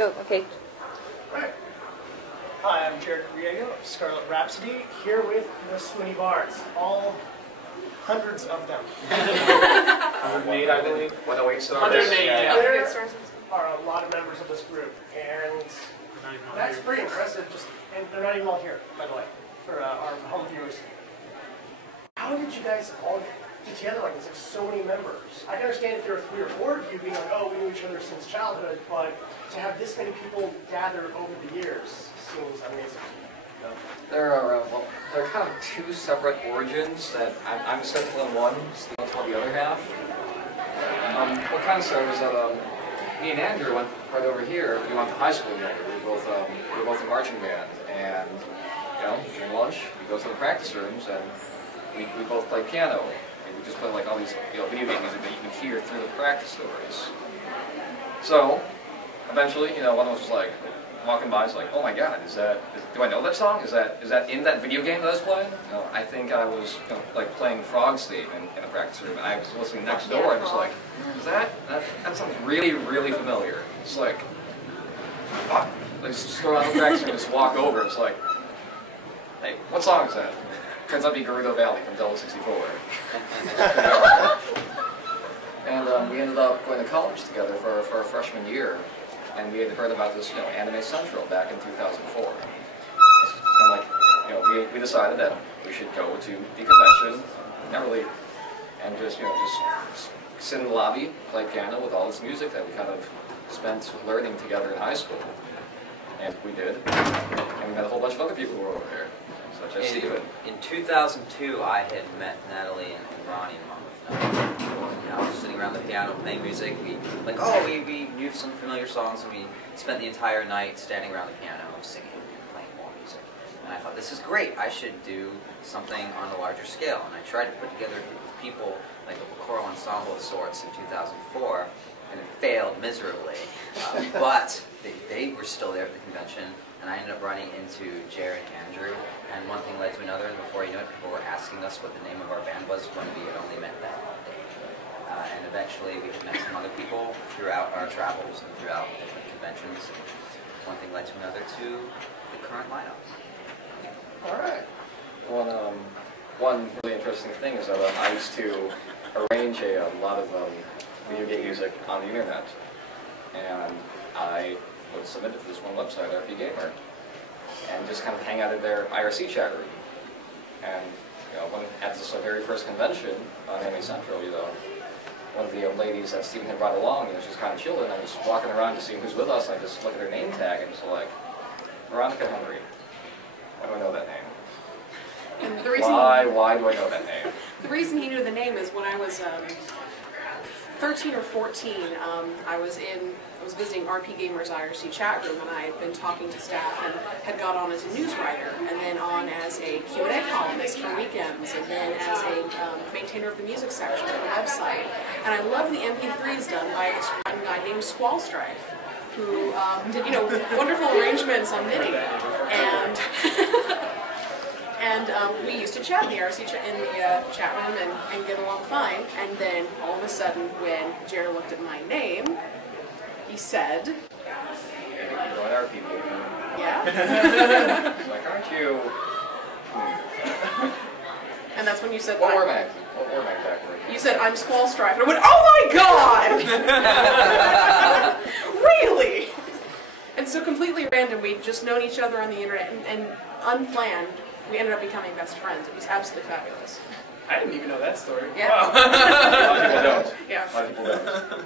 Go. Okay. Right. Hi, I'm Jared Griego of Scarlet Rhapsody, here with the Spoony Bards, all hundreds of them. 108, I believe. 108 stars. 108, yeah. There are a lot of members of this group, and that's pretty impressive. And they're not even all here, by the way, for our home viewers. How did you guys all get together like this? Like so many members. I can understand if there were 3 or 4 of you being like, oh, we knew each other since childhood, but to have this many people gathered over the years seems amazing. There are there are kind of 2 separate origins that I'm central in one, Steven told the other half. What kind of started is that me and Andrew went right over here. We went to high school together. We were both in marching band, and during lunch we go to the practice rooms and we both play piano. And we just play like all these video game music that you can hear through the practice doors. So eventually, one of us was like walking by, it's like, oh my god, do I know that song? Is that in that video game that I was playing? I think I was like playing Frog's Theme in the practice room, and I was listening next door, and I was like, that sounds really, really familiar. It's like, I just go around the practice room and just walk over, it's like, hey, what song is that? Turns out to be Gerudo Valley from Delta 64. And we ended up going to college together for our freshman year. And we had heard about this, Anime Central back in 2004. And like, we decided that we should go to the convention, and just sit in the lobby, play piano with all this music that we kind of spent learning together in high school. And we did. And we met a whole bunch of other people who were over there, such as Steven. In 2002, I had met Natalie and Ronnie in Monmouth. I was sitting around the piano playing music. We knew some familiar songs, and we spent the entire night standing around the piano singing and playing more music. And I thought, this is great. I should do something on a larger scale. And I tried to put together a group of people, like a choral ensemble of sorts, in 2004, and it failed miserably. But they were still there at the convention, and I ended up running into Jared and Andrew, and one thing led to another, and before you know it, people were asking us what the name of our band was when we had only met that day. And eventually we had met some other people throughout our travels and throughout different conventions. And one thing led to another to the current lineup. All right. One really interesting thing is that I used to arrange a lot of video game music on the internet, and I would submit it to this one website, RP Gamer, and just kind of hang out in their IRC chat room. And when at this very first convention on Anime Central, one of the ladies that Steven had brought along, she's kind of chilling. I was walking around to see who's with us, and I just look at her name tag, and it's like, Veronica Henry. Why do I know that name? And the reason why do I know that name? The reason he knew the name is when I was 13 or 14, I was visiting RP Gamer's IRC chat room, and I had been talking to staff and had got on as a news writer, and then on as a Q&A columnist for weekends, and then as a maintainer of the music section of the website. And I loved the MP3s done by a guy named Squall Strife, who did wonderful arrangements on MIDI, and we used to chat in the IRC in the chat room and get along fine. And then all of a sudden, when Jared looked at my name, he said, "You're going RP, baby." Yeah. He's like, aren't you? And that's when you said, What were my exactly? You said, I'm Squall Strife. And I went, oh my god! Really? And so completely random, we'd just known each other on the internet, and unplanned, we ended up becoming best friends. It was absolutely fabulous. I didn't even know that story. Yeah. Wow. A lot of people don't. Yeah. A lot of people don't.